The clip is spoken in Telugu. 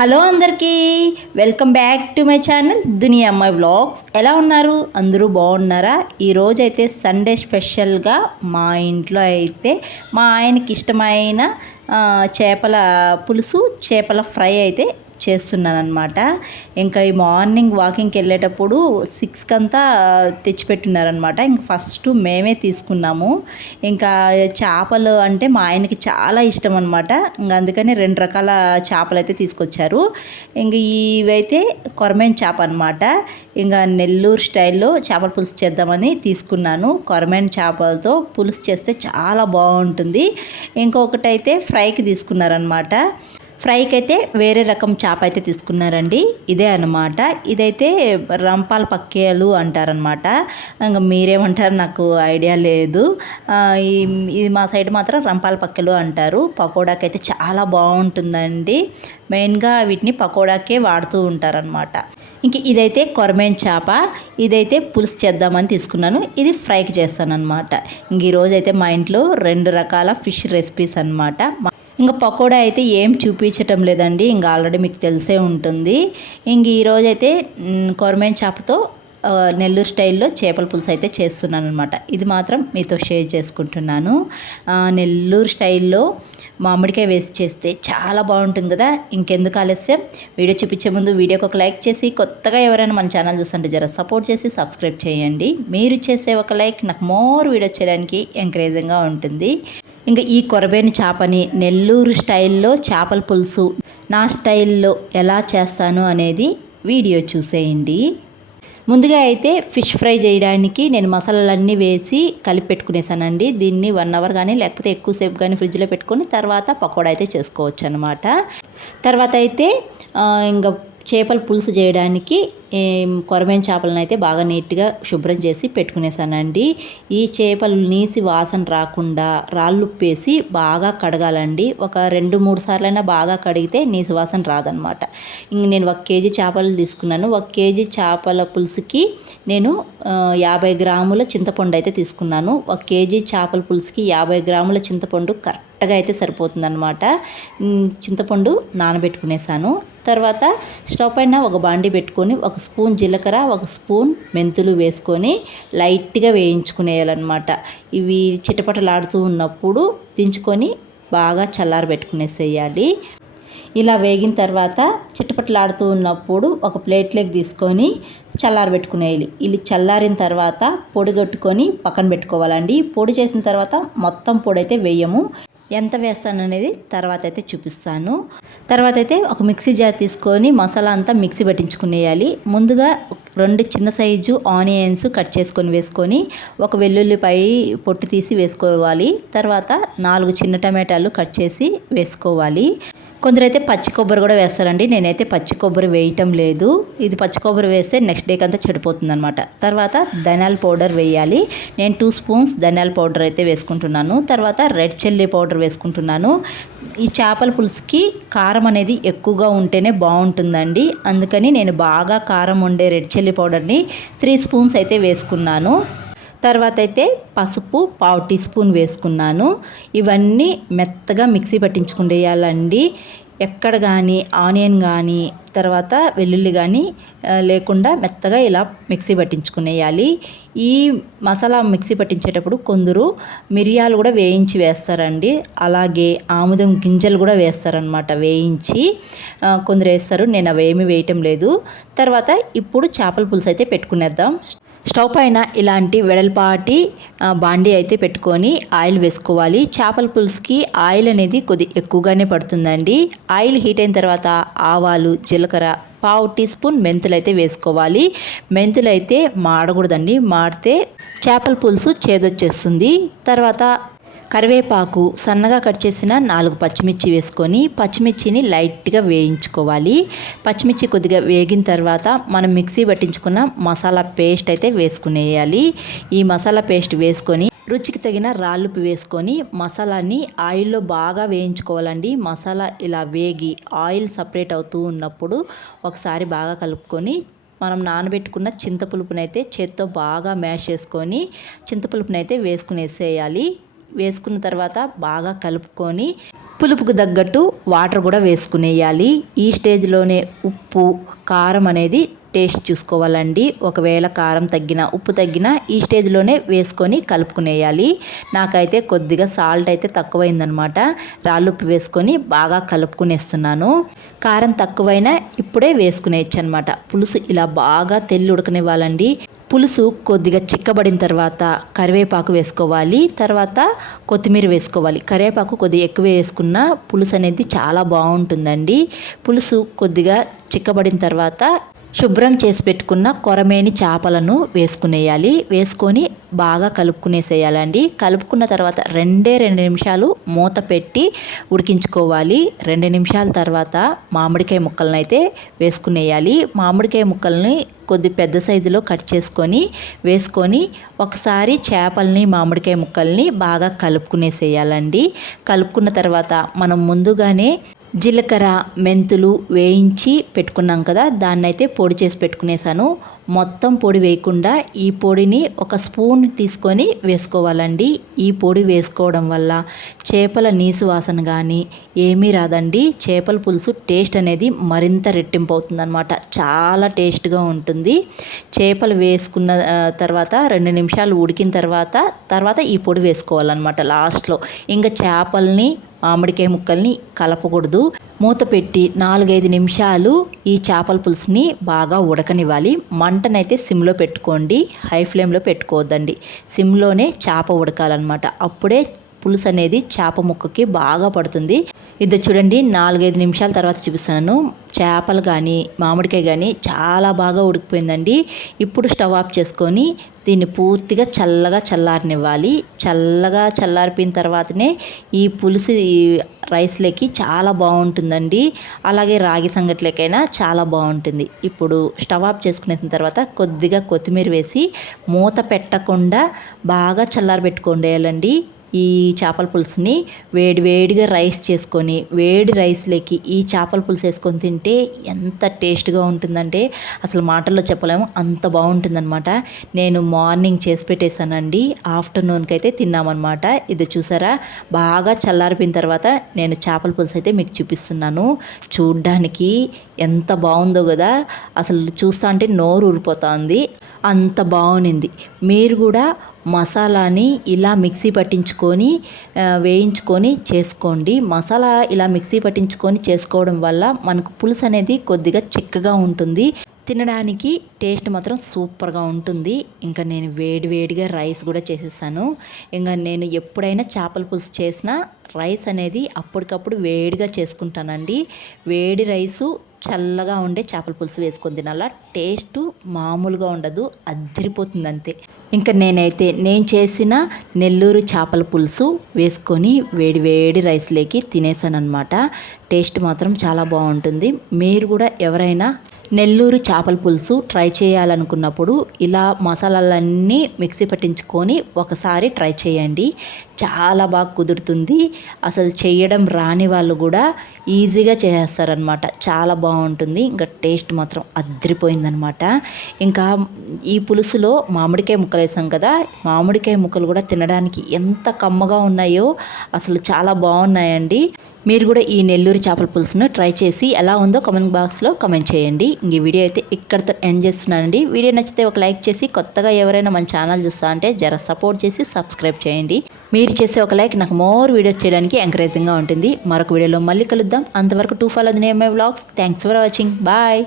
హలో అందరికీ welcome back to my channel Duniya Ammayi vlogs. ఎలా ఉన్నారు? అందరూ బాగున్నారా? ఈరోజు అయితే సండే స్పెషల్గా మా ఇంట్లో అయితే మా ఆయనకి ఇష్టమైన చేపల పులుసు చేపల ఫ్రై అయితే చేస్తున్నాను ఇంకా ఈ మార్నింగ్ వాకింగ్కి వెళ్ళేటప్పుడు సిక్స్కి అంతా తెచ్చిపెట్టున్నారనమాట ఇంకా ఫస్ట్ మేమే తీసుకున్నాము. ఇంకా చేపలు అంటే మా ఆయనకి చాలా ఇష్టం అనమాట ఇంకా అందుకని రెండు రకాల చేపలు అయితే తీసుకొచ్చారు. ఇంక ఇవైతే కొరమేన్ చేప అనమాట ఇంకా నెల్లూరు స్టైల్లో చేపల పులుసు చేద్దామని తీసుకున్నాను. కొరమేన్ చేపలతో పులుసు చేస్తే చాలా బాగుంటుంది. ఇంకొకటైతే ఫ్రైకి తీసుకున్నారనమాట ఫ్రైకి అయితే వేరే రకం చేప అయితే తీసుకున్నారండి. ఇదే అనమాట ఇదైతే రంపాల పక్కేలు అంటారనమాట ఇంకా మీరేమంటారు నాకు ఐడియా లేదు. ఇది మా సైడ్ మాత్రం రంపాల పక్కెలు అంటారు. పకోడాకి అయితే చాలా బాగుంటుందండి. మెయిన్గా వీటిని పకోడాకే వాడుతూ ఉంటారనమాట ఇంక ఇదైతే కొరమేన్ చేప. ఇదైతే పులుసు చేద్దామని తీసుకున్నాను. ఇది ఫ్రైకి చేస్తాను అనమాట ఇంక ఈరోజు అయితే మా ఇంట్లో రెండు రకాల ఫిష్ రెసిపీస్ అనమాట ఇంకా పకోడా అయితే ఏం చూపించటం లేదండి. ఇంకా ఆల్రెడీ మీకు తెలిసే ఉంటుంది. ఇంక ఈరోజు అయితే కొరమేన్ చేపతో నెల్లూరు స్టైల్లో చేపల పులుసు అయితే చేస్తున్నాను అనమాట ఇది మాత్రం మీతో షేర్ చేసుకుంటున్నాను. నెల్లూరు స్టైల్లో మామిడికాయ వేసి చేస్తే చాలా బాగుంటుంది కదా. ఇంకెందుకు ఆలస్యం? వీడియో చూపించే ముందు వీడియోకి ఒక లైక్ చేసి కొత్తగా ఎవరైనా మన ఛానల్ చూస్తుంటే జర సపోర్ట్ చేసి సబ్స్క్రైబ్ చేయండి. మీరు చేసే ఒక లైక్ నాకు మోర్ వీడియో చేయడానికి ఎంకరేజింగ్గా ఉంటుంది. ఇంకా ఈ కొరబేని చేపని నెల్లూరు స్టైల్లో చేపల పులుసు నా స్టైల్లో ఎలా చేస్తాను అనేది వీడియో చూసేయండి. ముందుగా అయితే ఫిష్ ఫ్రై చేయడానికి నేను మసాలాలన్నీ వేసి కలిపి పెట్టుకునేసానండి. దీన్ని వన్ అవర్ కానీ లేకపోతే ఎక్కువసేపు కానీ ఫ్రిడ్జ్లో పెట్టుకొని తర్వాత పకోడా అయితే చేసుకోవచ్చు అనమాట తర్వాత అయితే ఇంకా చేపల పులుసు చేయడానికి కొరమైన చేపలను అయితే బాగా నీట్గా శుభ్రం చేసి పెట్టుకునేసానండి. ఈ చేపలు నీసి వాసన రాకుండా రాళ్ళుప్పేసి బాగా కడగాలండి. ఒక రెండు మూడు సార్లైనా బాగా కడిగితే నీసి వాసన రాదనమాట. ఇంక నేను ఒక కేజీ చేపలు తీసుకున్నాను. ఒక కేజీ చేపల పులుసుకి నేను యాభై గ్రాముల చింతపండు అయితే తీసుకున్నాను. ఒక కేజీ చేపల పులుసుకి యాభై గ్రాముల చింతపండు కరెక్ట్గా అయితే సరిపోతుందన్నమాట చింతపండు నానబెట్టుకునేసాను. తర్వాత స్టవ్ పైన ఒక బాండి పెట్టుకొని ఒక స్పూన్ జీలకర్ర ఒక స్పూన్ మెంతులు వేసుకొని లైట్గా వేయించుకునేయాలన్నమాట. ఇవి చిటపటలాడుతూ ఉన్నప్పుడు దించుకొని బాగా చల్లారబెట్టుకునేసేయాలి ఇలా వేగిన తర్వాత చిటపటలాడుతూ ఉన్నప్పుడు ఒక ప్లేట్లోకి తీసుకొని చల్లారబెట్టుకునేయాలి ఇల్లు చల్లారిన తర్వాత పొడి కొట్టుకొని పక్కన పెట్టుకోవాలండి. పొడి చేసిన తర్వాత మొత్తం పొడి అయితే వేయము. ఎంత వేస్తాను అనేది తర్వాత అయితే చూపిస్తాను. తర్వాత అయితే ఒక మిక్సీ జార్ తీసుకొని మసాలా అంతా మిక్సీ పట్టించుకునేయాలి. ముందుగా రెండు చిన్న సైజు ఆనియన్స్ కట్ చేసుకొని వేసుకొని ఒక వెల్లుల్లిపాయ పొట్టు తీసి వేసుకోవాలి. తర్వాత నాలుగు చిన్న టమాటాలు కట్ చేసి వేసుకోవాలి. కొందరైతే పచ్చి కొబ్బరి కూడా వేస్తారండి. నేనైతే పచ్చి కొబ్బరి వేయటం లేదు. ఇది పచ్చి కొబ్బరి వేస్తే నెక్స్ట్ డేకి అంతా చెడిపోతుంది అనమాట తర్వాత ధనియాల పౌడర్ వేయాలి. నేను టూ స్పూన్స్ ధనియాల పౌడర్ అయితే వేసుకుంటున్నాను. తర్వాత రెడ్ చిల్లీ పౌడర్ వేసుకుంటున్నాను. ఈ చేపల పులుసుకి కారం అనేది ఎక్కువగా ఉంటేనే బాగుంటుందండి. అందుకని నేను బాగా కారం ఉండే రెడ్ చిల్లీ పౌడర్ని త్రీ స్పూన్స్ అయితే వేసుకున్నాను. తర్వాత అయితే పసుపు పావు టీ స్పూన్ వేసుకున్నాను. ఇవన్నీ మెత్తగా మిక్సీ పట్టించుకునేయాలండి ఎక్కడ కానీ ఆనియన్ కానీ తర్వాత వెల్లుల్లి కానీ లేకుండా మెత్తగా ఇలా మిక్సీ పట్టించుకునేయాలి. ఈ మసాలా మిక్సీ పట్టించేటప్పుడు కొందరు మిరియాలు కూడా వేయించి వేస్తారండి. అలాగే ఆముదం గింజలు కూడా వేస్తారనమాట వేయించి. కొందరు వేస్తారు. నేను అవేమీ వేయటం లేదు. తర్వాత ఇప్పుడు చేపల పులుసు అయితే పెట్టుకునేద్దాం. స్టవ్ పైన ఇలాంటి వెడల్పాటి బాండీ అయితే పెట్టుకొని ఆయిల్ వేసుకోవాలి. చేపల పులుసుకి ఆయిల్ అనేది కొద్ది ఎక్కువగానే పడుతుందండి. ఆయిల్ హీట్ అయిన తర్వాత ఆవాలు జీలకర్ర పావు టీ స్పూన్ మెంతులు అయితే వేసుకోవాలి. మెంతులు అయితే మాడకూడదండి. మాడితే చేపల పులుసు చేదొచ్చేస్తుంది. తర్వాత కరివేపాకు సన్నగా కట్ చేసిన నాలుగు పచ్చిమిర్చి వేసుకొని పచ్చిమిర్చిని లైట్గా వేయించుకోవాలి. పచ్చిమిర్చి కొద్దిగా వేగిన తర్వాత మనం మిక్సీ పట్టించుకున్న మసాలా పేస్ట్ అయితే వేసుకునేయాలి. ఈ మసాలా పేస్ట్ వేసుకొని రుచికి తగిన రాళ్ళుపు వేసుకొని మసాలాని ఆయిల్లో బాగా వేయించుకోవాలండి. మసాలా ఇలా వేగి ఆయిల్ సపరేట్ అవుతూ ఉన్నప్పుడు ఒకసారి బాగా కలుపుకొని మనం నానబెట్టుకున్న చింతపులుపునైతే చేత్తో బాగా మ్యాష్ చేసుకొని చింతపులుపునైతే వేసుకునేసేయాలి. వేసుకున్న తర్వాత బాగా కలుపుకొని పులుపుకు తగ్గట్టు వాటర్ కూడా వేసుకునేయాలి. ఈ స్టేజ్లోనే ఉప్పు కారం అనేది టేస్ట్ చూసుకోవాలండి. ఒకవేళ కారం తగ్గిన ఉప్పు తగ్గిన ఈ స్టేజ్లోనే వేసుకొని కలుపుకునేయాలి. నాకైతే కొద్దిగా సాల్ట్ అయితే తక్కువైందనమాట. రాళ్ళుప్పు వేసుకొని బాగా కలుపుకునేస్తున్నాను. కారం తక్కువైనా ఇప్పుడే వేసుకునేయచ్చు అనమాట పులుసు ఇలా బాగా తెల్లి ఉడకనివ్వాలండి. పులుసు కొద్దిగా చిక్కబడిన తర్వాత కరివేపాకు వేసుకోవాలి. తర్వాత కొత్తిమీర వేసుకోవాలి. కరివేపాకు కొద్దిగా ఎక్కువ వేసుకున్న పులుసు అనేది చాలా బాగుంటుందండి. పులుసు కొద్దిగా చిక్కబడిన తర్వాత శుభ్రం చేసి పెట్టుకున్న కొరమేని చేపలను వేసుకునేయాలి. వేసుకొని బాగా కలుపుకునేసేయాలండి. కలుపుకున్న తర్వాత రెండే రెండు నిమిషాలు మూత పెట్టి ఉడికించుకోవాలి. రెండు నిమిషాల తర్వాత మామిడికాయ ముక్కలను అయితే వేసుకునేయాలి. మామిడికాయ ముక్కల్ని కొద్ది పెద్ద సైజులో కట్ చేసుకొని వేసుకొని ఒకసారి చేపల్ని మామిడికాయ ముక్కల్ని బాగా కలుపుకునేసేయాలండి. కలుపుకున్న తర్వాత మనం ముందుగానే జీలకర్ర మెంతులు వేయించి పెట్టుకున్నాం కదా దాన్ని అయితే పొడి చేసి పెట్టుకునేసాను. మొత్తం పొడి వేయకుండా ఈ పొడిని ఒక స్పూన్ తీసుకొని వేసుకోవాలండి. ఈ పొడి వేసుకోవడం వల్ల చేపల నీసు వాసన కానీ ఏమీ రాదండి. చేపల పులుసు టేస్ట్ అనేది మరింత రెట్టింపు అవుతుందన్నమాట. చాలా టేస్ట్గా ఉంటుంది. చేపలు వేసుకున్న తర్వాత రెండు నిమిషాలు ఉడికిన తర్వాత తర్వాత ఈ పొడి వేసుకోవాలన్నమాట లాస్ట్లో. ఇంకా చేపల్ని మామిడికాయ ముక్కల్ని కలపకూడదు. మూత పెట్టి నాలుగైదు నిమిషాలు ఈ చేపల పులుసుని బాగా ఉడకనివ్వాలి. మంటనైతే సిమ్లో పెట్టుకోండి. హై ఫ్లేమ్లో పెట్టుకోవద్దండి. సిమ్లోనే చేప ఉడకాలన్నమాట. అప్పుడే పులుసు అనేది చేప ముక్కకి బాగా పడుతుంది. ఇది చూడండి నాలుగైదు నిమిషాల తర్వాత చూపిస్తాను చేపలు కానీ మామిడికాయ కానీ చాలా బాగా ఉడికిపోయిందండి. ఇప్పుడు స్టవ్ ఆఫ్ చేసుకొని దీన్ని పూర్తిగా చల్లగా చల్లారనివ్వాలి. చల్లగా చల్లారిపోయిన తర్వాతనే ఈ పులుసు రైస్లోకి చాలా బాగుంటుందండి. అలాగే రాగి సంగట్లకైనా చాలా బాగుంటుంది. ఇప్పుడు స్టవ్ ఆఫ్ చేసుకునేసిన తర్వాత కొద్దిగా కొత్తిమీర వేసి మూత పెట్టకుండా బాగా చల్లారబెట్టుకోండి ఈ చేపల పులుసుని వేడి వేడిగా రైస్ చేసుకొని వేడి రైస్లోకి ఈ చేపల పులుసు వేసుకొని తింటే ఎంత టేస్ట్గా ఉంటుందంటే అసలు మాటల్లో చెప్పలేము అంత బాగుంటుందన్నమాట. నేను మార్నింగ్ చేసి పెట్టేశానండి ఆఫ్టర్నూన్కి అయితే తిన్నామన్నమాట. ఇది చూసారా? బాగా చల్లారిపోయిన తర్వాత నేను చేపల పులుసు అయితే మీకు చూపిస్తున్నాను. చూడ్డానికి ఎంత బాగుందో కదా! అసలు చూస్తా అంటే నోరు ఊరిపోతుంది. అంత బాగునింది. మీరు కూడా మసాలాని ఇలా మిక్సీ పట్టించుకొని వేయించుకొని చేసుకోండి. మసాలా ఇలా మిక్సీ పట్టించుకొని చేసుకోవడం వల్ల మనకు పులుసు అనేది కొద్దిగా చిక్కగా ఉంటుంది. తినడానికి టేస్ట్ మాత్రం సూపర్గా ఉంటుంది. ఇంకా నేను వేడి వేడిగా రైస్ కూడా చేసేసాను. ఇంకా నేను ఎప్పుడైనా చేపల పులుసు చేసినా రైస్ అనేది అప్పటికప్పుడు వేడిగా చేసుకుంటానండి. వేడి రైసు చల్లగా ఉండే చేపల పులుసు వేసుకొని తినాల? టేస్ట్ మామూలుగా ఉండదు అద్దరిపోతుంది అంతే. ఇంకా నేనైతే నేను చేసిన నెల్లూరు చేపల పులుసు వేసుకొని వేడి వేడి రైస్లోకి తినేసాను అనమాట టేస్ట్ మాత్రం చాలా బాగుంటుంది. మీరు కూడా ఎవరైనా నెల్లూరు చేపల పులుసు ట్రై చేయాలనుకున్నప్పుడు ఇలా మసాలాలన్నీ మిక్సీ పట్టించుకొని ఒకసారి ట్రై చేయండి. చాలా బాగా కుదురుతుంది. అసలు చేయడం రాని వాళ్ళు కూడా ఈజీగా చేసేస్తారనమాట చాలా బాగుంటుంది. ఇంకా టేస్ట్ మాత్రం అద్దరిపోయిందనమాట ఇంకా ఈ పులుసులో మామిడికాయ ముక్కలు వేసాం కదా మామిడికాయ ముక్కలు కూడా తినడానికి ఎంత కమ్మగా ఉన్నాయో అసలు చాలా బాగున్నాయండి. మీరు కూడా ఈ నెల్లూరు చేపల పులుసును ట్రై చేసి ఎలా ఉందో కమెంట్ బాక్స్లో కమెంట్ చేయండి. ఈ వీడియో అయితే ఇక్కడితో ఎండ్ చేస్తున్నానండి. వీడియో నచ్చితే ఒక లైక్ చేసి కొత్తగా ఎవరైనా మన ఛానల్ చూస్తా అంటే జర సపోర్ట్ చేసి సబ్స్క్రైబ్ చేయండి. మీరు చేసే ఒక లైక్ నాకు మోర్ వీడియోస్ చేయడానికి ఎంకరేజింగ్గా ఉంటుంది. మరొక వీడియోలో మళ్ళీ కలుద్దాం. అంతవరకు to follow the name my vlogs thanks for watching bye